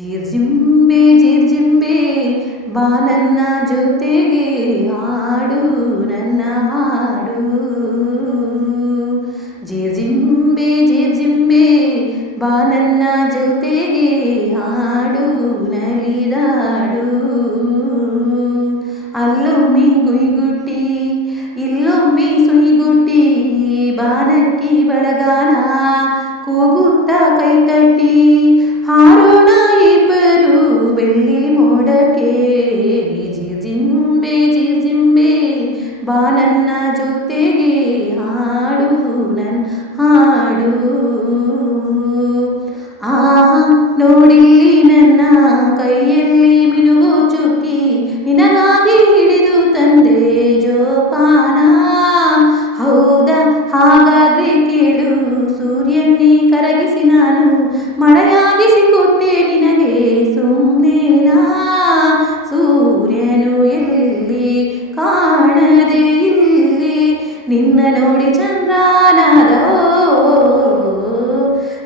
ಜಿರ್ಜಿಂಬೆ ಬಾ ನನ್ನ ಜೊತೆಗೆ ಹಾಡು ನನ್ನ ಹಾಡು. ಜಿರ್ಜಿಂಬೆ ಬಾ ನನ್ನ ಜೊತೆಗೆ ಹಾಡು ನಲಿದಾಡು. ಅಲ್ಲೊಮ್ಮೆ ಗುಯ್ಗುಟ್ಟಿ ಇಲ್ಲೊಮ್ಮೆ ಸುಯ್ಗುಟ್ಟಿ ಬಾನಕ್ಕಿ ಬಳಗಾನ ಕೂಗುತ್ತ ಕೈತಟ್ಟಿ ಹಾರೋಣ ಇಬ್ಬರು ಬೆಳ್ಳಿ ಮೋಡಕ್ಕೆ. ಜಿರ್ಜಿಂಬೆ ಬಾ ನನ್ನ ಜೊತೆಗೆ ಹಾಡು ನನ್ನ ಹಾಡು. ನೋಡಿಲ್ಲಿ ನನ್ನ ಕೈಯಲ್ಲಿ ಮಿನುಗೋ ಚುಕ್ಕಿ ನಿನಗಾಗಿ ಹಿಡಿದು ತಂದೆ ಜೋಪಾನ. ಹೌದಾ ಹಾಗಾದ್ರೆ ಕೇಳು, ಸೂರ್ಯನ್ನೇ ಕರಗಿಸಿ ನಾನು ಮಳೆಯಾಗಿಸಿ ಕೊಟ್ಟೆ ನಿನಗೆ ಸುಮ್ಮನೇನಾ. ಸೂರ್ಯನು ಎಲ್ಲಿ ಕಾಣದೆ ಇಲ್ಲಿ ನಿನ್ನ ನೋಡಿ ಚಂದ್ರನಾದ.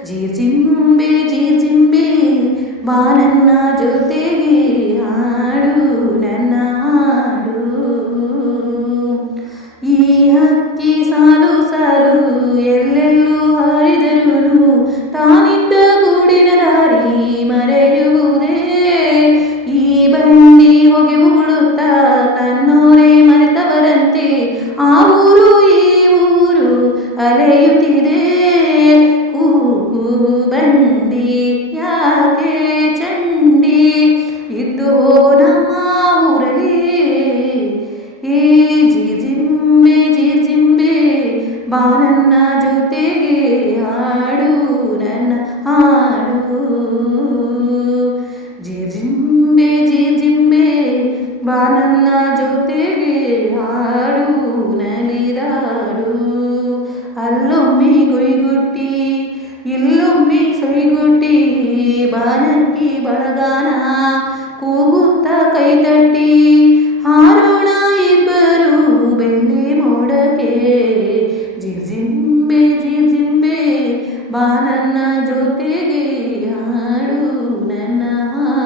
ಜಿರ್ಜಿಂಬೆ ಬಾ ನನ್ನ ಜೊತೆಗೆ ಹಾಡು ನನ್ನ ಹಾಡು. ಈ ಹಕ್ಕಿ ಸಾಲು ಸಾಲು ಎಲ್ಲೆಲ್ಲೂ ಹಾರಿದರೂ ತಾನಿದ್ದ ಗೂಡಿನ ದಾರಿ ಮರೆಯುವುದೇ. ಈ ಬಂಡಿ ಹೊಗೆ ಉಗುಳುತ್ತಾ ತನ್ನೋರೇ ಮರೆತವರಂತೆ ಆ ಊರು ಈ ಊರು ಅಲೆಯುತ್ತಿದೆ. ಕೂಗು ಬಂಡಿ ಯಾಕೆ ಚಂಡಿ ಇದ್ದು ಹೋಗೋ ನಮ್ಮ ಊರಲ್ಲಿ. ಏ ಜಿರ್ಜಿಂಬೆ ಬಾ ನನ್ನ ಜೊತೆಗೆ ಹಾಡು ನನ್ನ ಹಾಡು. ಜಿರ್ಜಿಂಬೆ ಬಾ ನನ್ನ ಜೊತೆಗೆ ಹಾಡು ನಲಿದಾಡು. ಅಲ್ಲೊಮ್ಮೆ ಗುಯ್ಗುಟ್ಟಿ ಇಲ್ಲೊಮ್ಮೆ ಸುಯ್ಗುಟ್ಟಿ ಬಾನಕ್ಕಿ ಬಳಗಾನ ಕೂಗುತ್ತ ಕೈತಟ್ಟಿ ಹಾರೋಣ ಇಬ್ಬರು ಬೆಳ್ಳಿ ಮೋಡಕ್ಕೆ. ಜಿರ್ಜಿಂಬೆ ಬಾ ನನ್ನ ಜೊತೆಗೆ ಹಾಡು ನನ್ನ ಹಾಡು.